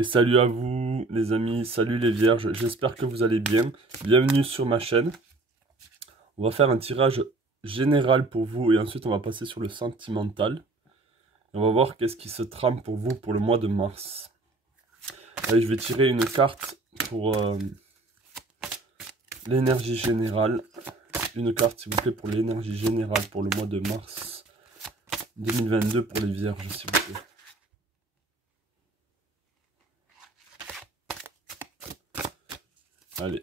Et salut à vous les amis, salut les vierges, j'espère que vous allez bien. Bienvenue sur ma chaîne. On va faire un tirage général pour vous et ensuite on va passer sur le sentimental. Et on va voir qu'est-ce qui se trame pour vous pour le mois de mars. Allez, je vais tirer une carte pour l'énergie générale. Une carte s'il vous plaît pour l'énergie générale pour le mois de mars 2022 pour les vierges s'il vous plaît. Allez,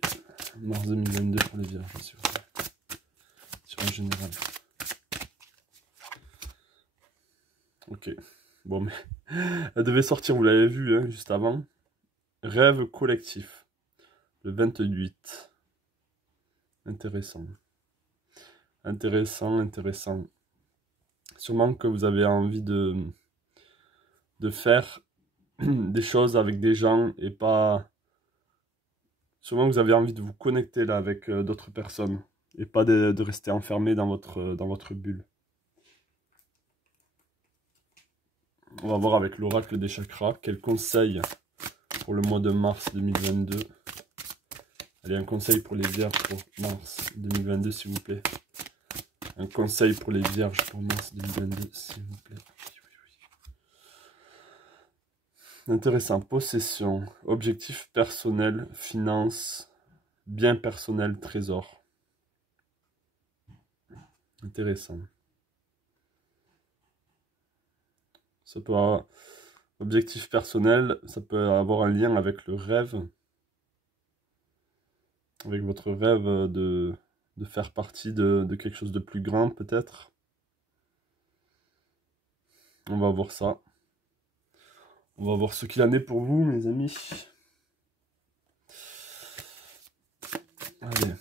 mars 2022 pour les vierges, s'il vous plaît. Tirage général. Ok. Bon, mais elle devait sortir, vous l'avez vu, hein, juste avant. Rêve collectif. Le 28. Intéressant. Intéressant, intéressant. Sûrement que vous avez envie de faire des choses avec des gens et pas... Sûrement que vous avez envie de vous connecter là avec d'autres personnes et pas de rester enfermé dans votre bulle. On va voir avec l'oracle des chakras quel conseil pour le mois de mars 2022. Allez, un conseil pour les vierges pour mars 2022 s'il vous plaît. Un conseil pour les vierges pour mars 2022 s'il vous plaît. Intéressant. Possession, objectif personnel, finance, bien personnel, trésor. Intéressant. Ça peut avoir objectif personnel, ça peut avoir un lien avec le rêve. Avec votre rêve de faire partie de quelque chose de plus grand peut-être. On va voir ça. On va voir ce qu'il en est pour vous, mes amis. Allez.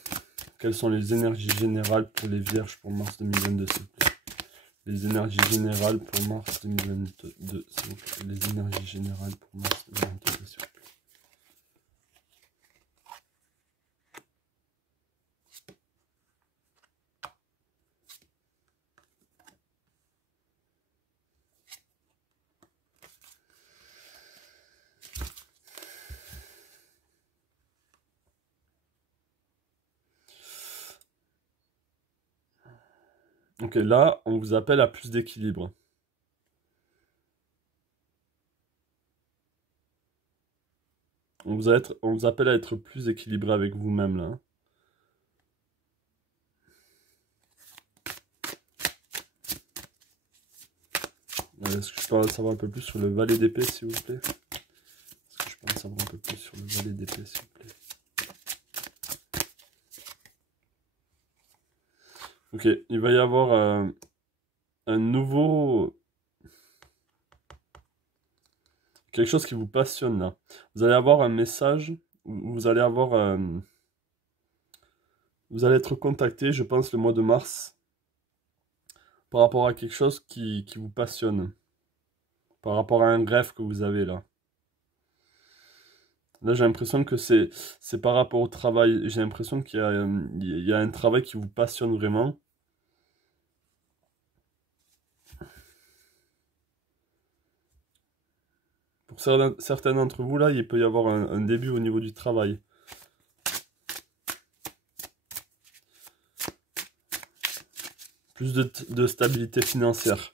Quelles sont les énergies générales pour les vierges pour mars 2022, s'il vous plaît. Les énergies générales pour mars 2022, s'il vous plaît. Les énergies générales pour mars 2022, s'il vous plaît. Ok, là, on vous appelle à plus d'équilibre. On vous appelle à être plus équilibré avec vous-même, là. Est-ce que je peux en savoir un peu plus sur le valet d'épée, s'il vous plaît? Est-ce que je peux en savoir un peu plus sur le valet d'épée, s'il vous plaît? Ok, il va y avoir un nouveau... quelque chose qui vous passionne, là. Vous allez avoir un message, vous allez avoir... vous allez être contacté, je pense, le mois de mars, par rapport à quelque chose qui vous passionne. Par rapport à un rêve que vous avez, là. Là, j'ai l'impression que c'est par rapport au travail. J'ai l'impression qu'il y a un travail qui vous passionne vraiment. Pour certains d'entre vous, là, il peut y avoir un début au niveau du travail. Plus de stabilité financière.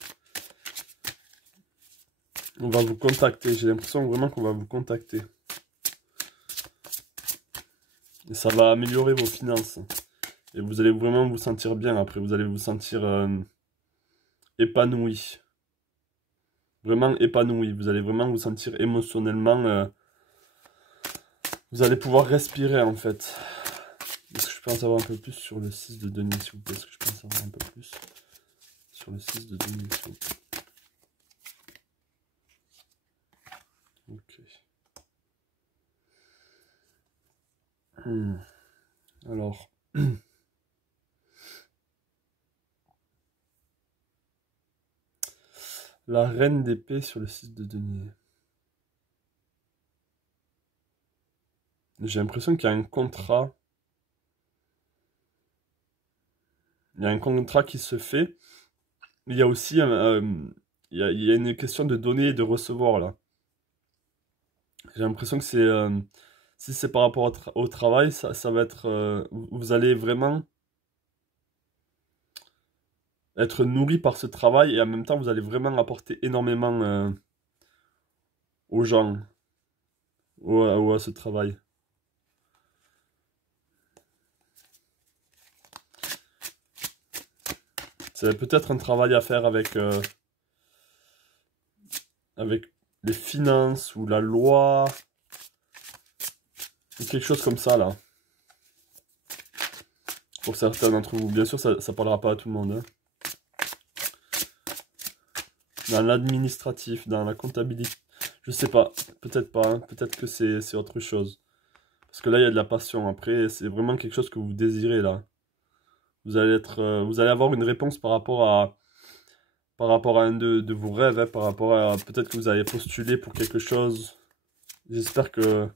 On va vous contacter. J'ai l'impression vraiment qu'on va vous contacter. Et ça va améliorer vos finances. Et vous allez vraiment vous sentir bien après. Vous allez vous sentir épanoui. Vraiment épanoui. Vous allez vraiment vous sentir émotionnellement... vous allez pouvoir respirer en fait. Est-ce que je peux en savoir un peu plus sur le 6 de denier, s'il vous plaît? Est-ce que je peux en savoir un peu plus sur le 6 de denier, s'il vous plaît? Ok. Alors... la reine d'épée sur le 6 de denier. J'ai l'impression qu'il y a un contrat. Il y a un contrat qui se fait. Mais il y a aussi il y a une question de donner et de recevoir là. J'ai l'impression que c'est... si c'est par rapport au travail, ça va être... vous allez vraiment être nourri par ce travail et en même temps, vous allez vraiment apporter énormément aux gens ou à ce travail. C'est peut-être un travail à faire avec les finances ou la loi, ou quelque chose comme ça, là. Pour certains d'entre vous. Bien sûr, ça parlera pas à tout le monde. Hein. Dans l'administratif, dans la comptabilité. Je sais pas. Peut-être pas. Hein. Peut-être que c'est autre chose. Parce que là, il y a de la passion. Après, c'est vraiment quelque chose que vous désirez, là. Vous allez avoir une réponse par rapport à un de vos rêves, hein, par rapport à peut-être que vous avez postulé pour quelque chose. J'espère que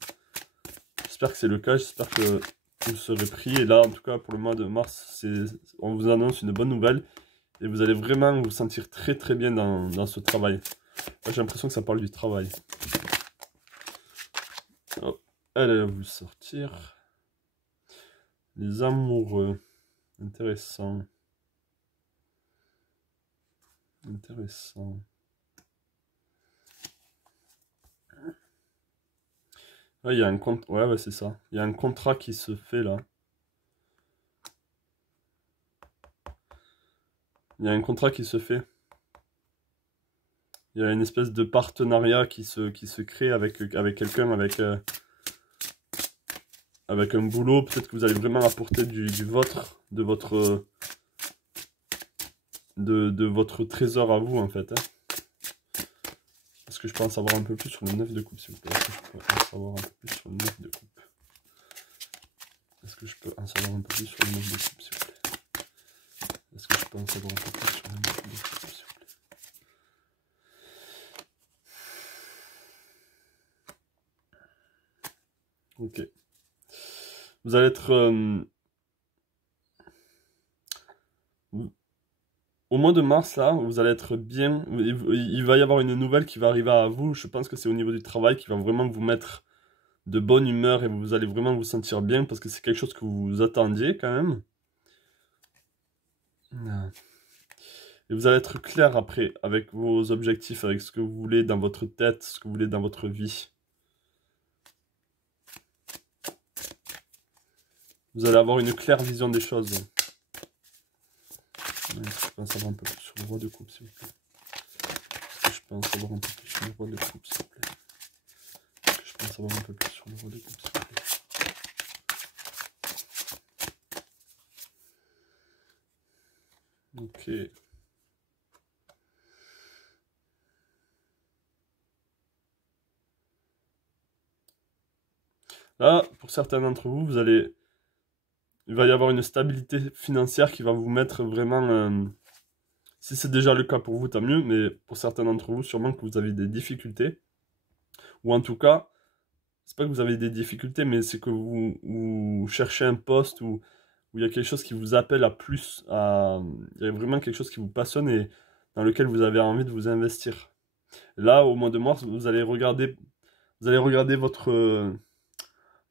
c'est le cas, j'espère que vous serez pris. Et là, en tout cas, pour le mois de mars, on vous annonce une bonne nouvelle. Et vous allez vraiment vous sentir très très bien dans ce travail. J'ai l'impression que ça parle du travail. Hop, elle va vous sortir. Les amoureux. Intéressant. Intéressant. Ouais, il y a un contrat. Ouais, c'est ça. Il y a un contrat qui se fait là. Il y a un contrat qui se fait. Il y a une espèce de partenariat qui se crée avec quelqu'un, avec un boulot. Peut-être que vous allez vraiment apporter de votre trésor à vous, en fait. Hein. Est-ce que je peux en savoir un peu plus sur le 9 de coupe, s'il vous plaît? Est-ce que je peux en savoir un peu plus sur le 9 de coupe? Est-ce que je peux en savoir un peu plus sur le 9 de coupe, s'il vous plaît? Est-ce que je peux en savoir un peu plus sur le 9 de coupe, s'il vous plaît? Ok. Vous allez être... au mois de mars, là, vous allez être bien. Il va y avoir une nouvelle qui va arriver à vous. Je pense que c'est au niveau du travail qui va vraiment vous mettre de bonne humeur et vous allez vraiment vous sentir bien parce que c'est quelque chose que vous attendiez quand même. Et vous allez être clair après avec vos objectifs, avec ce que vous voulez dans votre tête, ce que vous voulez dans votre vie. Vous allez avoir une claire vision des choses. Je peux en savoir un peu plus sur le roi de coupe, s'il vous plaît. Est-ce que je peux en savoir un peu plus sur le roi de coupe, s'il vous plaît? Est-ce que je peux en savoir un peu plus sur le roi de coupe, s'il vous plaît? Ok. Là, pour certains d'entre vous, il va y avoir une stabilité financière qui va vous mettre vraiment... si c'est déjà le cas pour vous, tant mieux, mais pour certains d'entre vous, sûrement que vous avez des difficultés. Ou en tout cas, c'est pas que vous avez des difficultés, mais c'est que vous cherchez un poste où il y a quelque chose qui vous appelle à plus, il y a vraiment quelque chose qui vous passionne et dans lequel vous avez envie de vous investir. Là, au mois de mars, vous allez regarder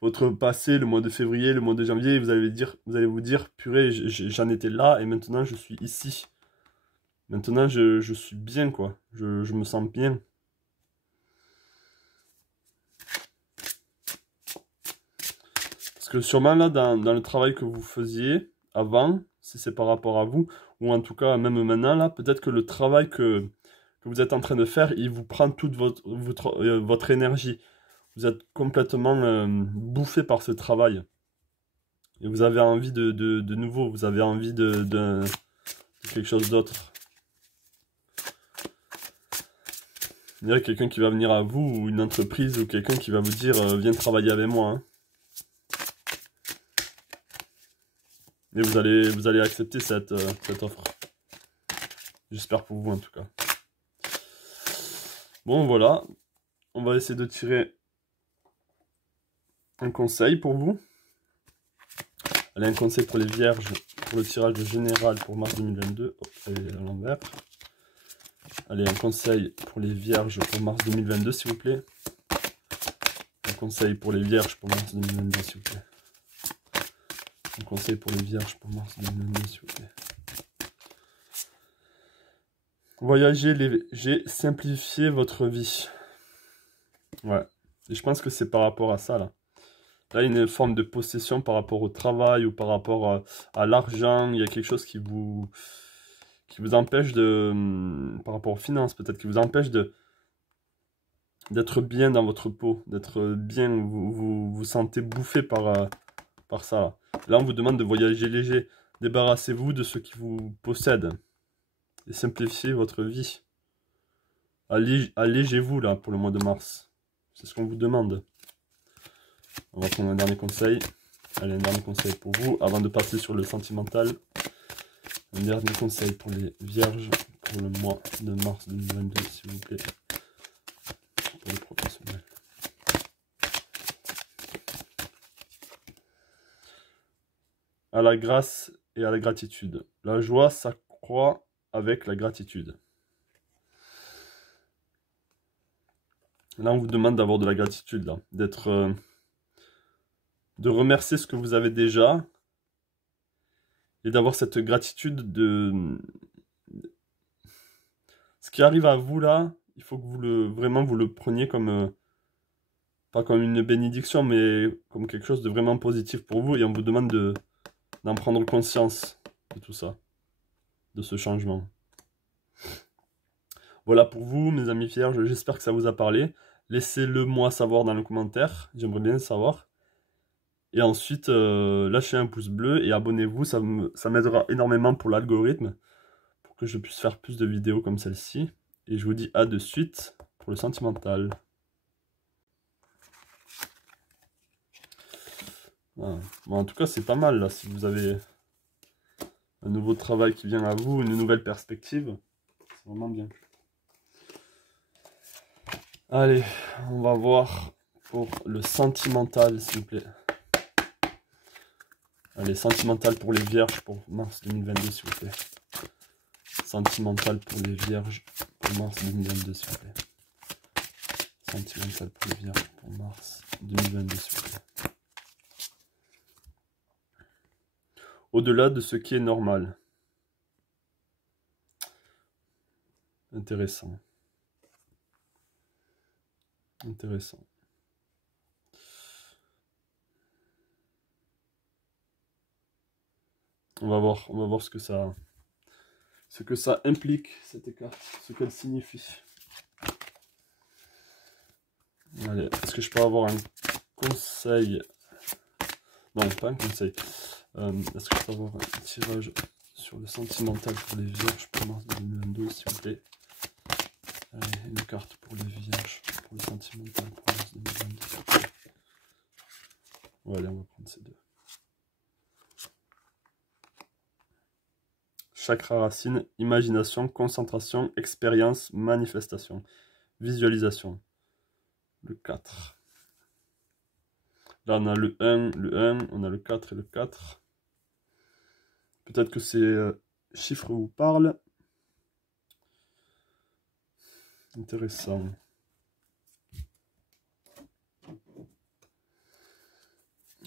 votre passé, le mois de février, le mois de janvier, et vous allez vous dire, purée, j'en étais là et maintenant je suis ici. Maintenant, je suis bien, quoi. Je me sens bien. Parce que sûrement, là, dans le travail que vous faisiez avant, si c'est par rapport à vous, ou en tout cas, même maintenant, là, peut-être que le travail que vous êtes en train de faire, il vous prend toute votre énergie. Vous êtes complètement bouffé par ce travail. Et vous avez envie de nouveau, vous avez envie de quelque chose d'autre. Il y a quelqu'un qui va venir à vous, ou une entreprise, ou quelqu'un qui va vous dire viens travailler avec moi. Hein. Et vous allez accepter cette offre. J'espère pour vous en tout cas. Bon voilà, on va essayer de tirer un conseil pour vous. Allez, un conseil pour les vierges, pour le tirage général pour mars 2022. Hop, elle est à l'envers. Allez, un conseil pour les vierges pour mars 2022, s'il vous plaît. conseil pour les vierges pour mars 2022, s'il vous plaît. Un conseil pour les vierges pour mars 2022, s'il vous plaît. Voyager léger, simplifier votre vie. Ouais. Et je pense que c'est par rapport à ça, là. Là, il y a une forme de possession par rapport au travail ou par rapport à l'argent. Il y a quelque chose qui vous empêche de... Par rapport aux finances, peut-être, qui vous empêche d'être bien dans votre peau, d'être bien, vous sentez bouffé par ça. Là. Là, on vous demande de voyager léger. Débarrassez-vous de ce qui vous possède et simplifiez votre vie. Allégez-vous, là, pour le mois de mars. C'est ce qu'on vous demande. On va prendre un dernier conseil. Allez, un dernier conseil pour vous, avant de passer sur le sentimental. Un dernier conseil pour les vierges pour le mois de mars 2022, s'il vous plaît. Pour les professionnels. À la grâce et à la gratitude. La joie s'accroît avec la gratitude. Là, on vous demande d'avoir de la gratitude, là, de remercier ce que vous avez déjà et d'avoir cette gratitude de ce qui arrive à vous là. Il faut que vraiment vous le preniez comme pas comme une bénédiction, mais comme quelque chose de vraiment positif pour vous. Et on vous demande d'en prendre conscience de tout ça, de ce changement. Voilà pour vous, mes amis vierges. J'espère que ça vous a parlé. Laissez-le moi savoir dans les commentaires. J'aimerais bien le savoir. Et ensuite, lâchez un pouce bleu et abonnez-vous. Ça m'aidera énormément pour l'algorithme, pour que je puisse faire plus de vidéos comme celle-ci. Et je vous dis à de suite pour le sentimental. Voilà. Bon, en tout cas, c'est pas mal là. Si vous avez un nouveau travail qui vient à vous, une nouvelle perspective, c'est vraiment bien. Allez, on va voir pour le sentimental, s'il vous plaît. Allez, sentimental pour les vierges pour mars 2022, s'il vous plaît. Sentimental pour les vierges pour mars 2022, s'il vous plaît. Sentimental pour les vierges pour mars 2022, s'il vous plaît. Au-delà de ce qui est normal. Intéressant. Intéressant. On va voir ce que ça implique, cette carte, ce qu'elle signifie. Allez, est-ce que je peux avoir un conseil? Non, pas un conseil. Est-ce que je peux avoir un tirage sur le sentimental pour les vierges pour mars 2022, s'il vous plaît? Allez, une carte pour les vierges pour le sentimental pour mars 2022. Voilà, on va prendre ces deux. Chakra racine, imagination, concentration, expérience, manifestation, visualisation. Le 4. Là, on a le 1, on a le 4 et le 4. Peut-être que ces chiffres vous parlent. Intéressant.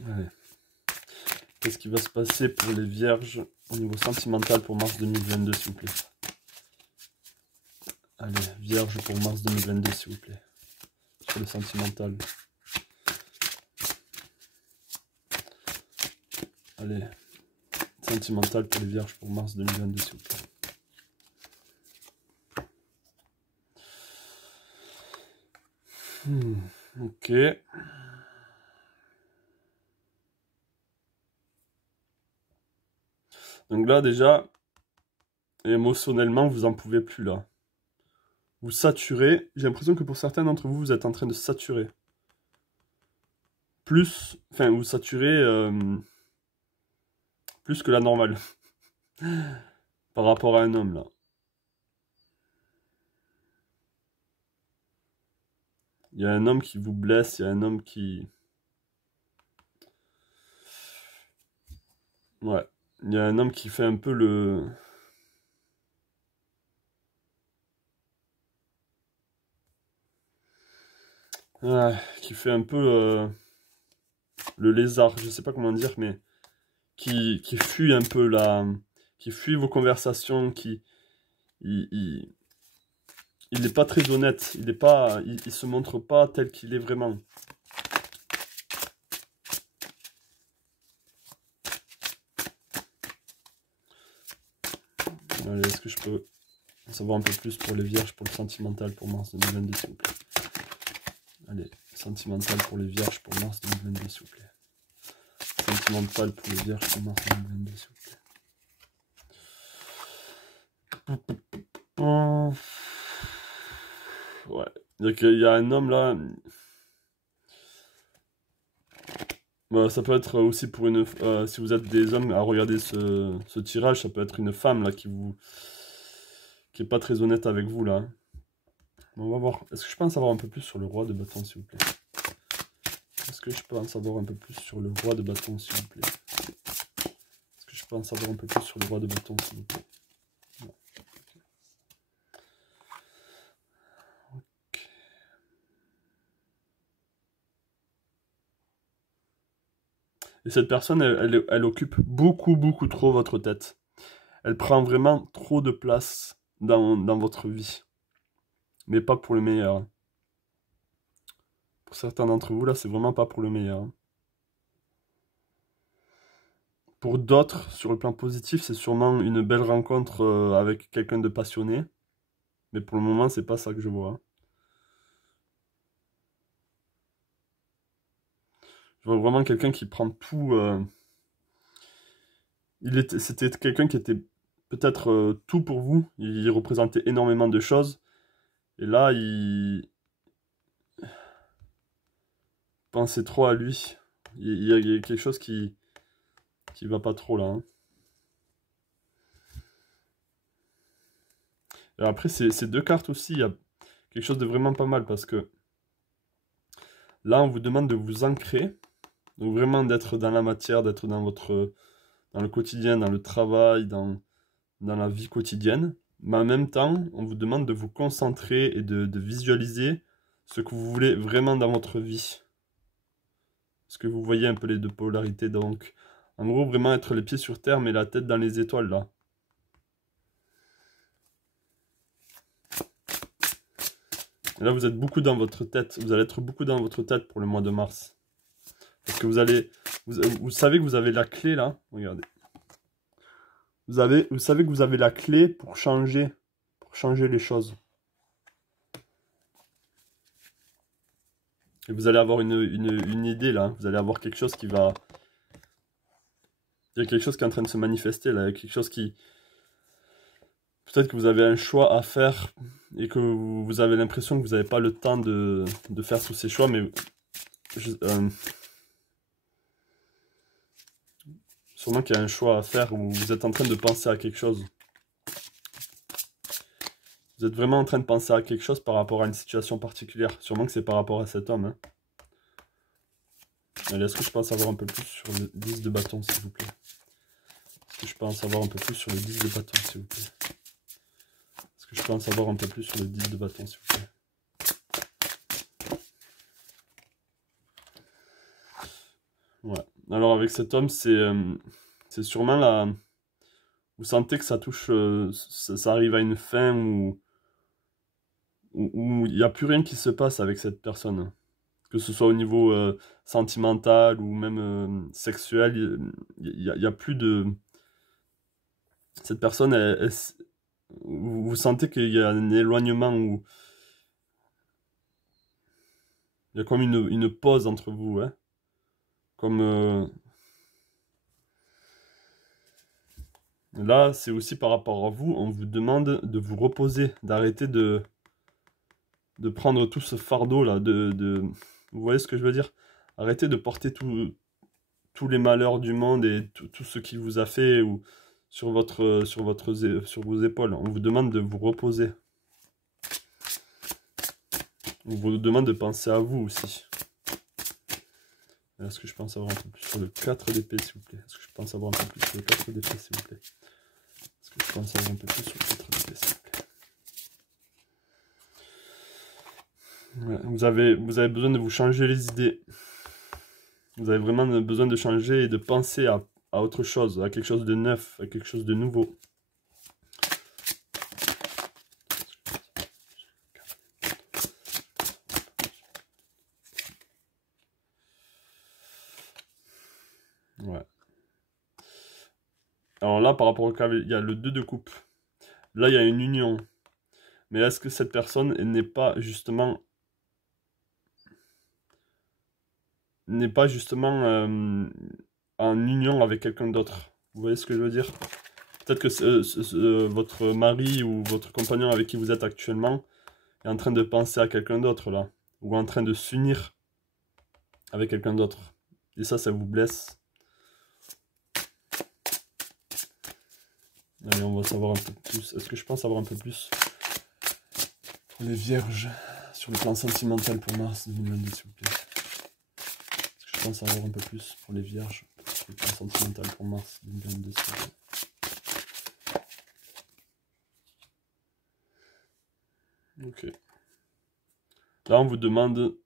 Allez. Qu'est-ce qui va se passer pour les vierges au niveau sentimental pour mars 2022, s'il vous plaît? Allez, vierge pour mars 2022, s'il vous plaît. Sur le sentimental. Allez, sentimental pour les vierges pour mars 2022, s'il vous plaît. Ok. Donc là, déjà, émotionnellement, vous en pouvez plus là. Vous saturez. J'ai l'impression que pour certains d'entre vous, vous êtes en train de saturer. Enfin, vous saturez plus que la normale. Par rapport à un homme, là. Il y a un homme qui vous blesse, il y a un homme qui... Ouais. Il y a un homme qui fait un peu le... qui fait un peu le lézard, je sais pas comment dire, mais qui fuit un peu qui fuit vos conversations, il n'est pas très honnête, il se montre pas tel qu'il est vraiment. Allez, est-ce que je peux en savoir un peu plus pour les vierges, pour le sentimental, pour mars 2022, s'il vous plaît. Allez, sentimental pour les vierges, pour mars 2022, s'il vous plaît. Sentimental pour les vierges, pour mars 2022, s'il vous plaît. Ouais, il y a un homme là. Bah, ça peut être aussi pour si vous êtes des hommes à regarder ce tirage, ça peut être une femme là qui est pas très honnête avec vous là. On va voir. Est-ce que je peux en savoir un peu plus sur le roi de bâton, s'il vous plaît? Est-ce que je peux en savoir un peu plus sur le roi de bâton, s'il vous plaît? Est-ce que je peux en savoir un peu plus sur le roi de bâton, s'il vous plaît? Non. Okay. Et cette personne, elle occupe beaucoup trop votre tête. Elle prend vraiment trop de place dans votre vie. Mais pas pour le meilleur. Pour certains d'entre vous, là, c'est vraiment pas pour le meilleur. Pour d'autres, sur le plan positif, c'est sûrement une belle rencontre avec quelqu'un de passionné. Mais pour le moment, c'est pas ça que je vois. Je vois vraiment quelqu'un qui prend tout... C'était quelqu'un qui était peut-être tout pour vous. Il représentait énormément de choses. Et là, il pensait trop à lui. Il y a quelque chose qui va pas trop là. Hein. Et après, ces deux cartes aussi, il y a quelque chose de vraiment pas mal parce que là, on vous demande de vous ancrer. Donc vraiment d'être dans la matière, d'être dans le quotidien, dans le travail, dans la vie quotidienne. Mais en même temps, on vous demande de vous concentrer et de visualiser ce que vous voulez vraiment dans votre vie. Est-ce que vous voyez un peu les deux polarités donc? En gros, vraiment être les pieds sur terre, mais la tête dans les étoiles, là. Et là, vous êtes beaucoup dans votre tête. Vous allez être beaucoup dans votre tête pour le mois de mars. Parce que vous savez que vous avez la clé, là. Regardez. Vous savez que vous avez la clé pour changer les choses. Et vous allez avoir une idée, là. Vous allez avoir quelque chose qui va... Il y a quelque chose qui est en train de se manifester, là. Il y a quelque chose qui... Peut-être que vous avez un choix à faire et que vous avez l'impression que vous n'avez pas le temps de faire tous ces choix, mais... sûrement qu'il y a un choix à faire où vous êtes en train de penser à quelque chose. Vous êtes vraiment en train de penser à quelque chose par rapport à une situation particulière. Sûrement que c'est par rapport à cet homme. Hein. Allez, est-ce que je peux en savoir un peu plus sur le 10 de bâton, s'il vous plaît? Est-ce que je peux en savoir un peu plus sur le 10 de bâton, s'il vous plaît? Est-ce que je peux en savoir un peu plus sur le 10 de bâton, s'il vous plaît? Ouais. Alors avec cet homme, c'est sûrement là... Vous sentez que ça touche... ça arrive à une fin où il n'y a plus rien qui se passe avec cette personne. Que ce soit au niveau sentimental ou même sexuel, il y a plus de... Cette personne, vous sentez qu'il y a un éloignement où... Il y a comme une pause entre vous. Hein. Comme... Là, c'est aussi par rapport à vous, on vous demande de vous reposer, d'arrêter de prendre tout ce fardeau là, vous voyez ce que je veux dire? Arrêtez de porter tous les malheurs du monde et tout ce qui vous a fait ou sur vos épaules. On vous demande de vous reposer. On vous demande de penser à vous aussi. Est-ce que je peux en savoir un peu plus sur le 4 d'épée, s'il vous plaît? Est-ce que je peux en savoir un peu plus sur le 4 d'épée, s'il vous plaît? Est-ce que je peux en savoir un peu plus sur le 4 d'épée, s'il vous plaît? Ouais, vous avez besoin de vous changer les idées. Vous avez vraiment besoin de changer et de penser à autre chose, à quelque chose de neuf, à quelque chose de nouveau. Ouais. Alors là, par rapport au cavalier, il y a le 2 de coupe. Là, il y a une union. Mais est-ce que cette personne n'est pas justement en union avec quelqu'un d'autre? Vous voyez ce que je veux dire? Peut-être que votre mari ou votre compagnon avec qui vous êtes actuellement est en train de penser à quelqu'un d'autre là. Ou en train de s'unir avec quelqu'un d'autre. Et ça vous blesse. Allez, on va savoir un peu plus. Est-ce que je pense savoir un peu plus pour les vierges sur le plan sentimental pour Mars 2022, s'il vous plaît? Est-ce que je pense savoir un peu plus pour les vierges sur le plan sentimental pour Mars 2022, s'il vous plaît? Ok. Là, on vous demande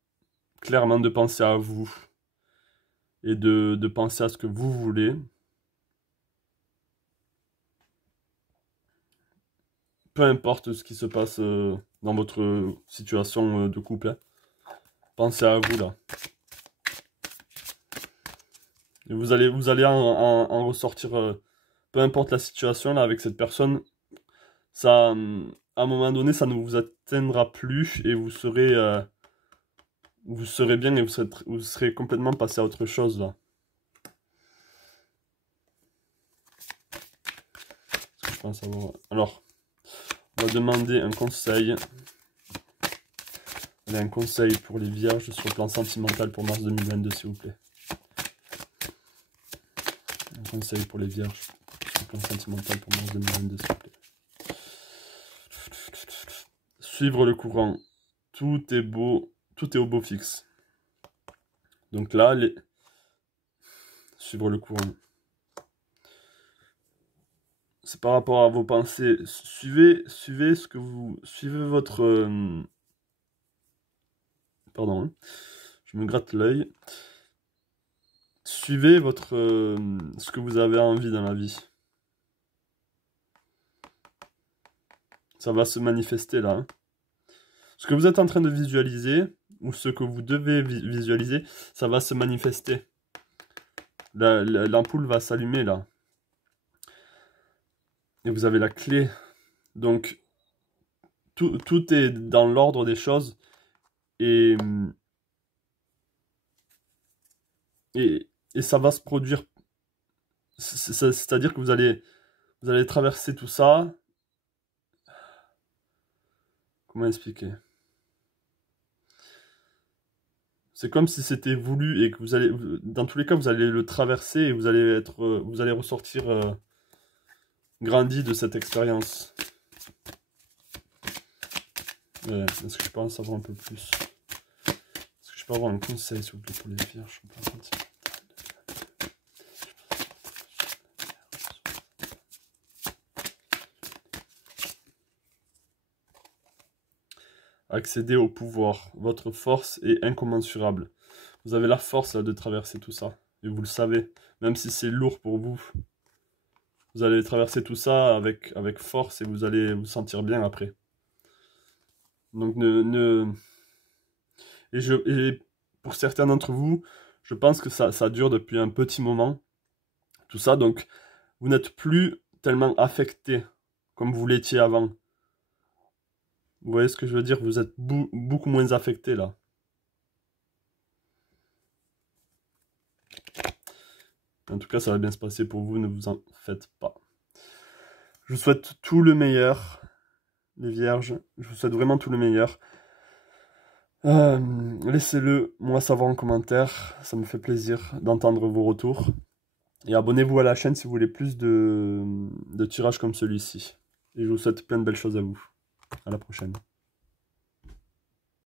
clairement de penser à vous et de penser à ce que vous voulez. Peu importe ce qui se passe dans votre situation de couple. Hein. Pensez à vous là. Et vous allez en ressortir, peu importe la situation là avec cette personne, ça, à un moment donné, ça ne vous atteindra plus et vous serez bien et vous serez complètement passé à autre chose là. Ce que je pense avoir. Alors, on va demander un conseil. Un conseil pour les vierges sur le plan sentimental pour mars 2022, s'il vous plaît. Un conseil pour les vierges sur le plan sentimental pour mars 2022, s'il vous plaît. Suivre le courant. Tout est beau, tout est au beau fixe. Donc là, suivre le courant. C'est par rapport à vos pensées. Suivez votre... pardon, hein. Je me gratte l'œil. Suivez ce que vous avez envie dans la vie. Ça va se manifester là. Hein. Ce que vous êtes en train de visualiser, ou ce que vous devez visualiser, ça va se manifester. L'ampoule va s'allumer là. Et vous avez la clé. Donc, tout est dans l'ordre des choses. Et ça va se produire. C'est-à-dire que vous allez traverser tout ça. Comment expliquer? C'est comme si c'était voulu et que vous allez, dans tous les cas, vous allez le traverser et vous allez ressortir grandi de cette expérience. Est-ce que je peux en savoir un peu plus? Est-ce que je peux avoir un conseil, s'il vous plaît, pour les vierges? Accéder au pouvoir. Votre force est incommensurable. Vous avez la force là, de traverser tout ça. Et vous le savez. Même si c'est lourd pour vous. Vous allez traverser tout ça avec force et vous allez vous sentir bien après. Donc Et pour certains d'entre vous, je pense que ça dure depuis un petit moment. Tout ça, donc vous n'êtes plus tellement affecté comme vous l'étiez avant. Vous voyez ce que je veux dire? Vous êtes beaucoup moins affecté là. En tout cas, ça va bien se passer pour vous, ne vous en faites pas. Je vous souhaite tout le meilleur, les vierges. Je vous souhaite vraiment tout le meilleur. Laissez-le moi savoir en commentaire. Ça me fait plaisir d'entendre vos retours. Et abonnez-vous à la chaîne si vous voulez plus de tirages comme celui-ci. Et je vous souhaite plein de belles choses à vous. À la prochaine.